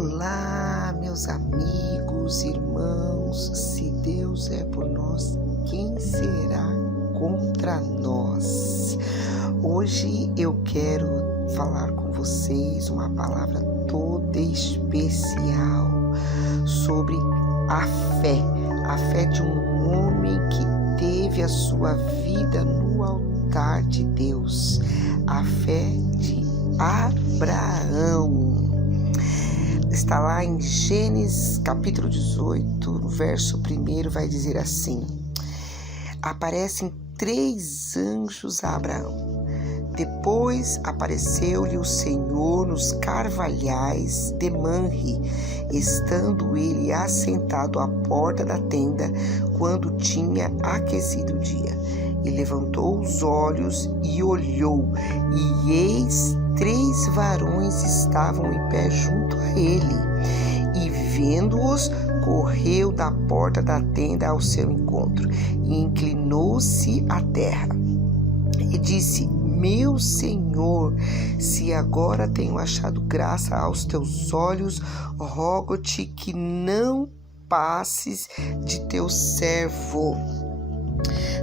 Olá, meus amigos, irmãos, se Deus é por nós, quem será contra nós? Hoje eu quero falar com vocês uma palavra toda especial sobre a fé de um homem que teve a sua vida no altar de Deus, a fé de Abraão. Está lá em Gênesis capítulo 18, no verso 1, vai dizer assim: aparecem 3 anjos a Abraão. Depois apareceu-lhe o Senhor nos carvalhais de Manre, estando ele assentado à porta da tenda, quando tinha aquecido o dia. E levantou os olhos e olhou, e eis 3 varões estavam em pé junto a ele. E vendo-os, correu da porta da tenda ao seu encontro, e inclinou-se à terra. E disse: meu Senhor, se agora tenho achado graça aos teus olhos, rogo-te que não passes de teu servo.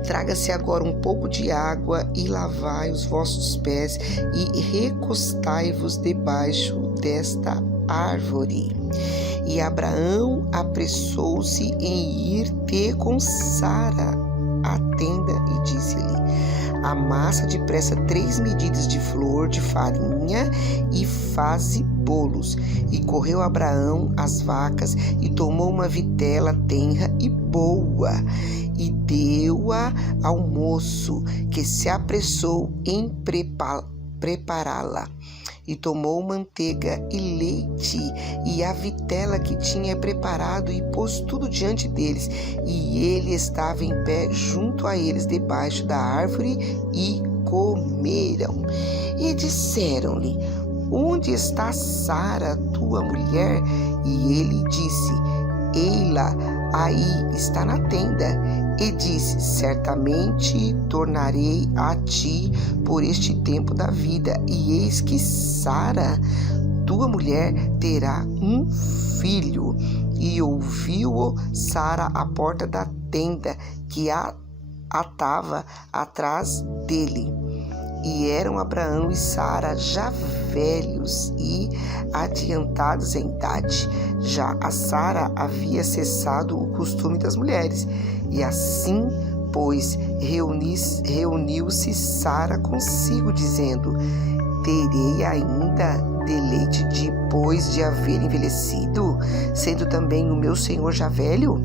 Traga-se agora um pouco de água e lavai os vossos pés e recostai-vos debaixo desta árvore. E Abraão apressou-se em ir ter com Sara à tenda e disse-lhe: amassa depressa 3 medidas de flor de farinha e faze bolos. E correu Abraão às vacas e tomou uma vitela tenra e boa e deu-a ao moço, que se apressou em prepará-la. E tomou manteiga e leite e a vitela que tinha preparado e pôs tudo diante deles. E ele estava em pé junto a eles debaixo da árvore e comeram. E disseram-lhe: onde está Sara, tua mulher? E ele disse: ei-la, aí está na tenda. E disse: certamente tornarei a ti por este tempo da vida, e eis que Sara, tua mulher, terá um filho. E ouviu-o Sara à porta da tenda, que atava atrás dele. E eram Abraão e Sara já velhos e adiantados em idade. Já a Sara havia cessado o costume das mulheres. E assim, pois, reuniu-se Sara consigo, dizendo: terei ainda deleite depois de haver envelhecido, sendo também o meu senhor já velho?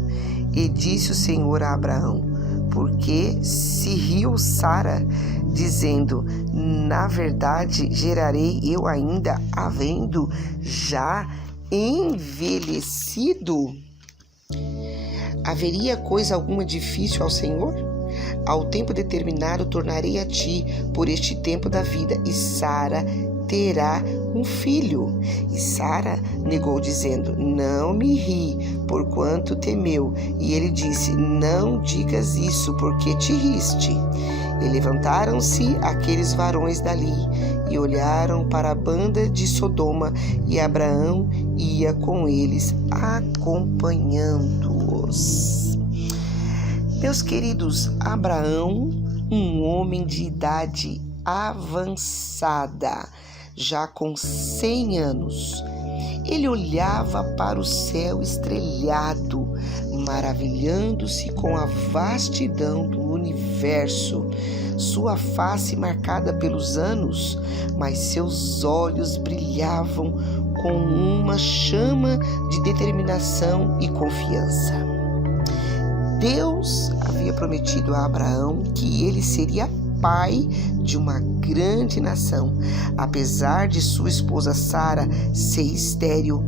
E disse o Senhor a Abraão: porque se riu Sara, dizendo: na verdade gerarei eu ainda, havendo já envelhecido? Haveria coisa alguma difícil ao Senhor? Ao tempo determinado tornarei a ti por este tempo da vida, e Sara terá um filho. E Sara negou, dizendo: não me ri, porquanto temeu. E ele disse: não digas isso, porque te riste. E levantaram-se aqueles varões dali e olharam para a banda de Sodoma, e Abraão ia com eles, acompanhando-os. Meus queridos, Abraão, um homem de idade avançada, já com 100 anos, ele olhava para o céu estrelado, maravilhando-se com a vastidão do universo, sua face marcada pelos anos, mas seus olhos brilhavam com uma chama de determinação e confiança. Deus havia prometido a Abraão que ele seria pai de uma grande nação, apesar de sua esposa Sara ser estéril.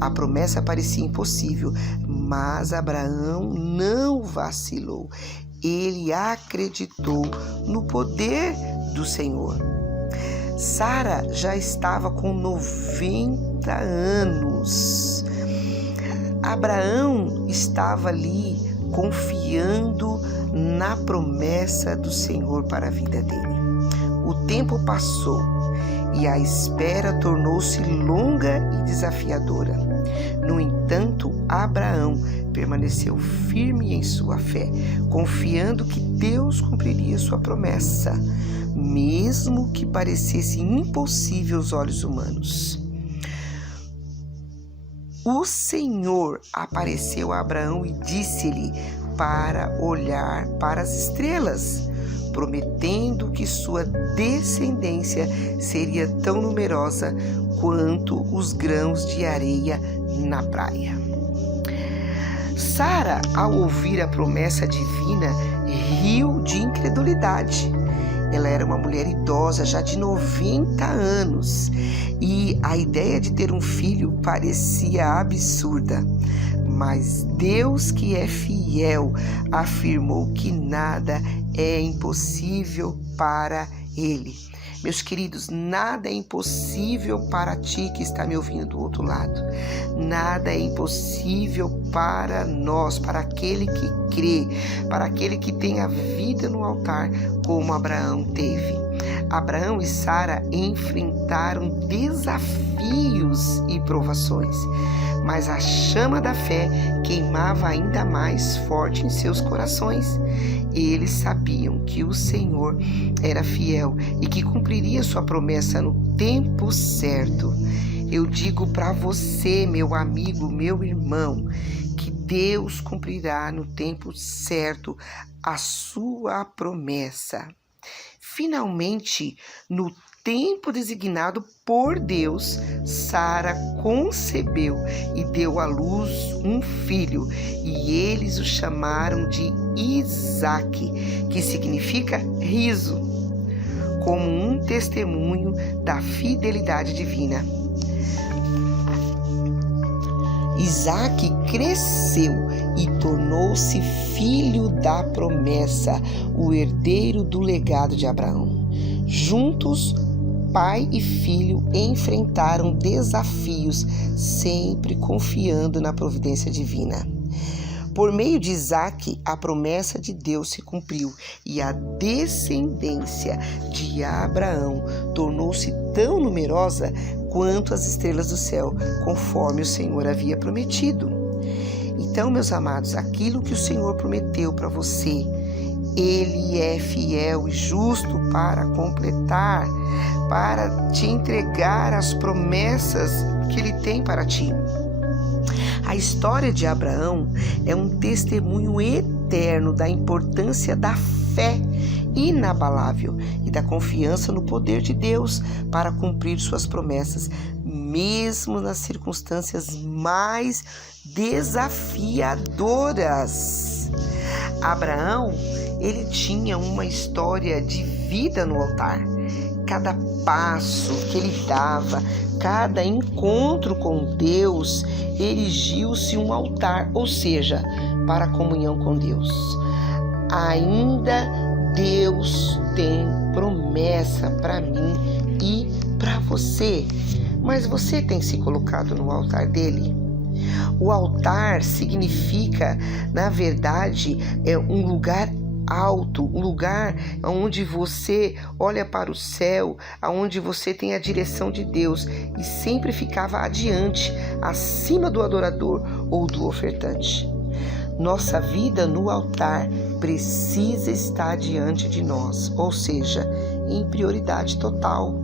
A promessa parecia impossível, mas Abraão não vacilou. Ele acreditou no poder do Senhor. Sara já estava com 90 anos. Abraão estava ali confiando na promessa do Senhor para a vida dele. O tempo passou e a espera tornou-se longa e desafiadora. desafiadora. No entanto, Abraão permaneceu firme em sua fé, confiando que Deus cumpriria sua promessa, mesmo que parecesse impossível aos olhos humanos. O Senhor apareceu a Abraão e disse-lhe para olhar para as estrelas, prometendo que sua descendência seria tão numerosa quanto os grãos de areia na praia. Sara, ao ouvir a promessa divina, riu de incredulidade. Ela era uma mulher idosa, já de 90 anos, e a ideia de ter um filho parecia absurda. Mas Deus, que é fiel, afirmou que nada é impossível para Ele. Meus queridos, nada é impossível para ti que está me ouvindo do outro lado. Nada é impossível para nós, para aquele que crê, para aquele que tem a vida no altar, como Abraão teve. Abraão e Sara enfrentaram desafios e provações, mas a chama da fé queimava ainda mais forte em seus corações. Eles sabiam que o Senhor era fiel e que cumpriria sua promessa no tempo certo. Eu digo para você, meu amigo, meu irmão, que Deus cumprirá no tempo certo a sua promessa. Finalmente, no tempo designado por Deus, Sara concebeu e deu à luz um filho, e eles o chamaram de Isaque, que significa riso, como um testemunho da fidelidade divina. Isaque cresceu e tornou-se filho da promessa, o herdeiro do legado de Abraão. Juntos, pai e filho enfrentaram desafios, sempre confiando na providência divina. Por meio de Isaque, a promessa de Deus se cumpriu e a descendência de Abraão tornou-se tão numerosa quanto as estrelas do céu, conforme o Senhor havia prometido. Então, meus amados, aquilo que o Senhor prometeu para você, Ele é fiel e justo para completar, para te entregar as promessas que Ele tem para ti. A história de Abraão é um testemunho eterno da importância da fé inabalável e da confiança no poder de Deus para cumprir suas promessas, mesmo nas circunstâncias mais desafiadoras. Abraão, ele tinha uma história de vida no altar. Cada passo que ele dava, cada encontro com Deus, erigiu-se um altar, ou seja, para a comunhão com Deus. Ainda Deus tem promessa para mim e para você, mas você tem se colocado no altar dele? O altar significa, na verdade, é um lugar alto, um lugar onde você olha para o céu, onde você tem a direção de Deus e sempre ficava adiante, acima do adorador ou do ofertante. Nossa vida no altar precisa estar diante de nós, ou seja, em prioridade total.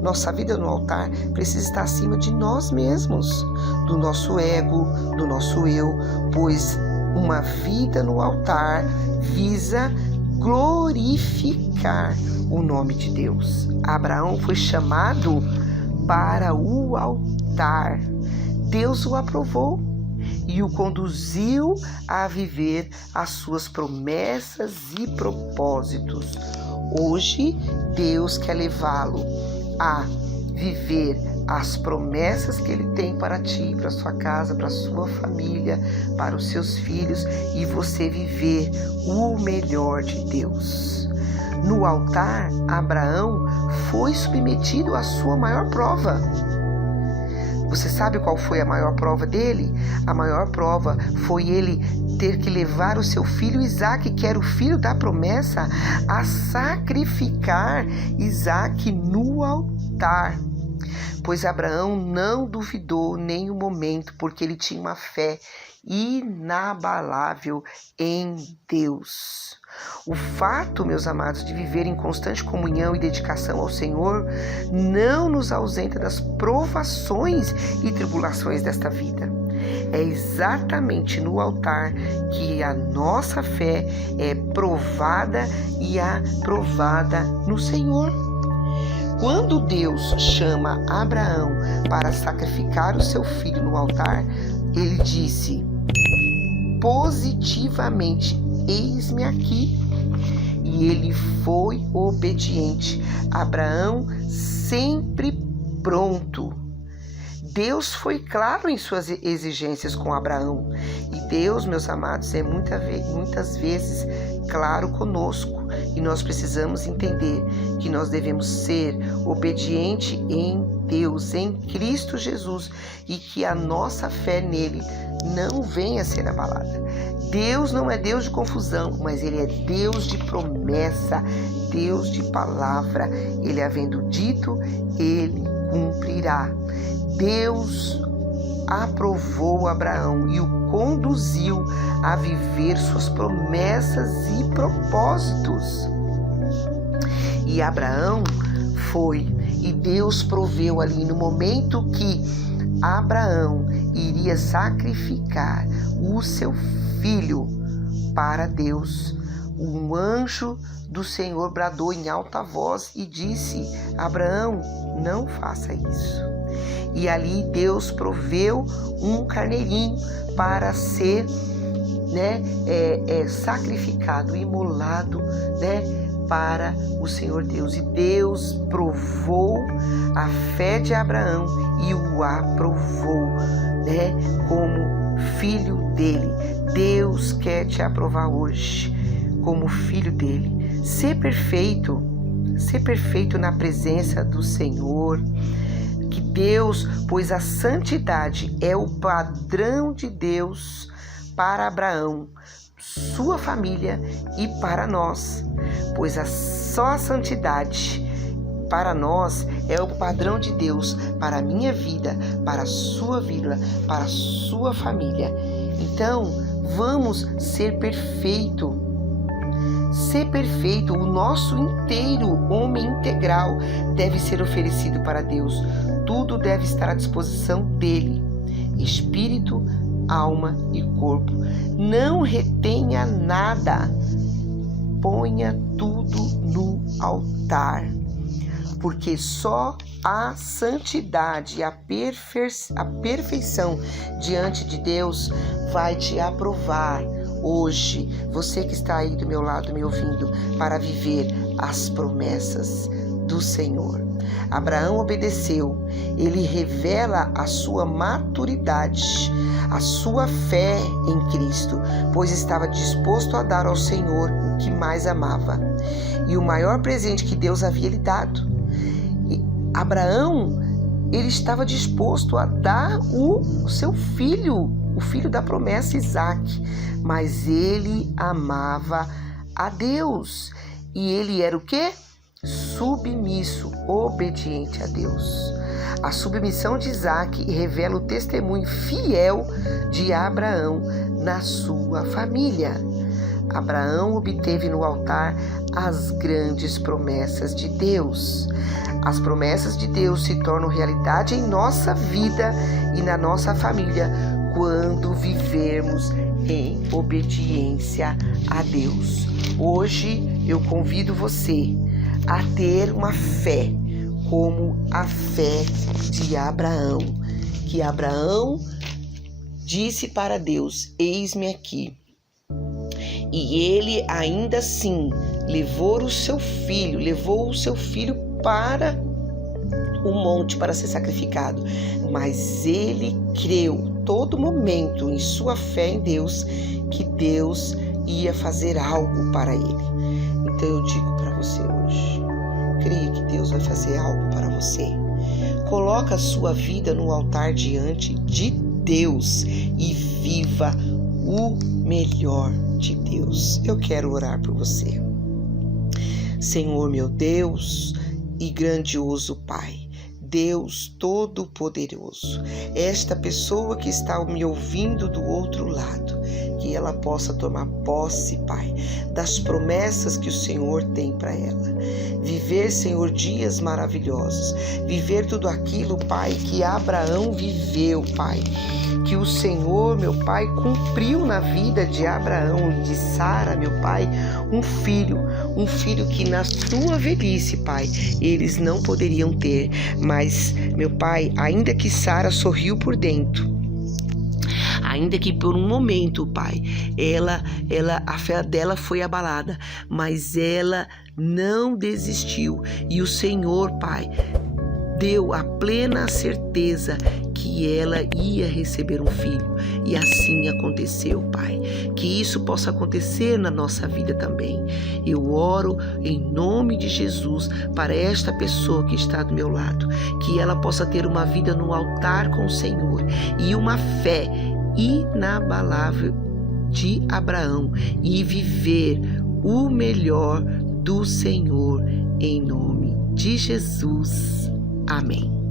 Nossa vida no altar precisa estar acima de nós mesmos, do nosso ego, do nosso eu, pois uma vida no altar visa glorificar o nome de Deus. Abraão foi chamado para o altar. Deus o aprovou e o conduziu a viver as suas promessas e propósitos. Hoje, Deus quer levá-lo a viver as promessas que Ele tem para ti, para sua casa, para sua família, para os seus filhos, e você viver o melhor de Deus. No altar, Abraão foi submetido à sua maior prova. Você sabe qual foi a maior prova dele? A maior prova foi ele ter que levar o seu filho Isaque, que era o filho da promessa, a sacrificar Isaque no altar. Pois Abraão não duvidou nem um momento, porque ele tinha uma fé inabalável em Deus. O fato, meus amados, de viver em constante comunhão e dedicação ao Senhor não nos ausenta das provações e tribulações desta vida. É exatamente no altar que a nossa fé é provada e aprovada no Senhor. Quando Deus chama Abraão para sacrificar o seu filho no altar, ele disse positivamente: eis-me aqui. E ele foi obediente. Abraão sempre pronto. Deus foi claro em suas exigências com Abraão. E Deus, meus amados, é muitas vezes claro conosco. E nós precisamos entender que nós devemos ser obedientes em Deus, em Cristo Jesus, e que a nossa fé nele não venha a ser abalada. Deus não é Deus de confusão, mas ele é Deus de promessa, Deus de palavra. Ele havendo dito, ele cumprirá. Deus aprovou Abraão e o conduziu a viver suas promessas e propósitos. E Abraão foi, e Deus proveu ali no momento que Abraão iria sacrificar o seu filho para Deus. Um anjo do Senhor bradou em alta voz e disse: Abraão, não faça isso. E ali Deus proveu um carneirinho para ser sacrificado, imolado, para o Senhor Deus. E Deus provou a fé de Abraão e o aprovou, como filho dele. Deus quer te aprovar hoje como filho dele. Ser perfeito na presença do Senhor. Que Deus, pois a santidade é o padrão de Deus para Abraão, sua família e para nós, pois só a santidade para nós é o padrão de Deus para a minha vida, para a sua vida, para a sua família. Então, vamos ser perfeito. Ser perfeito, o nosso inteiro homem integral deve ser oferecido para Deus. Tudo deve estar à disposição dele, espírito, alma e corpo. Não retenha nada, ponha tudo no altar, porque só a santidade e a perfeição diante de Deus vai te aprovar hoje, você que está aí do meu lado me ouvindo, para viver as promessas do Senhor. Abraão obedeceu, ele revela a sua maturidade, a sua fé em Cristo, pois estava disposto a dar ao Senhor o que mais amava e o maior presente que Deus havia lhe dado. Abraão, ele estava disposto a dar o seu filho, o filho da promessa, Isaque, mas ele amava a Deus e ele era o quê? Submisso, obediente a Deus. A submissão de Isaque revela o testemunho fiel de Abraão na sua família. Abraão obteve no altar as grandes promessas de Deus. As promessas de Deus se tornam realidade em nossa vida e na nossa família quando vivermos em obediência a Deus. Hoje eu convido você a ter uma fé como a fé de Abraão, que Abraão disse para Deus: eis-me aqui. E ele ainda assim levou o seu filho para o monte para ser sacrificado, mas ele creu todo momento em sua fé em Deus que Deus ia fazer algo para ele. Então eu digo para você hoje, creia que Deus vai fazer algo para você. Coloca a sua vida no altar diante de Deus e viva o melhor de Deus. Eu quero orar por você. Senhor, meu Deus e grandioso Pai, Deus Todo-Poderoso, esta pessoa que está me ouvindo do outro lado, que ela possa tomar posse, Pai, das promessas que o Senhor tem para ela. Viver, Senhor, dias maravilhosos. Viver tudo aquilo, Pai, que Abraão viveu, Pai. Que o Senhor, meu Pai, cumpriu na vida de Abraão e de Sara, meu Pai, um filho que na sua velhice, Pai, eles não poderiam ter. Mas, meu Pai, ainda que Sara sorriu por dentro, ainda que por um momento, Pai, a fé dela foi abalada, mas ela não desistiu. E o Senhor, Pai, deu a plena certeza que ela ia receber um filho. E assim aconteceu, Pai. Que isso possa acontecer na nossa vida também. Eu oro em nome de Jesus para esta pessoa que está do meu lado. Que ela possa ter uma vida no altar com o Senhor e uma fé inabalável de Abraão e viver o melhor do Senhor em nome de Jesus. Amém.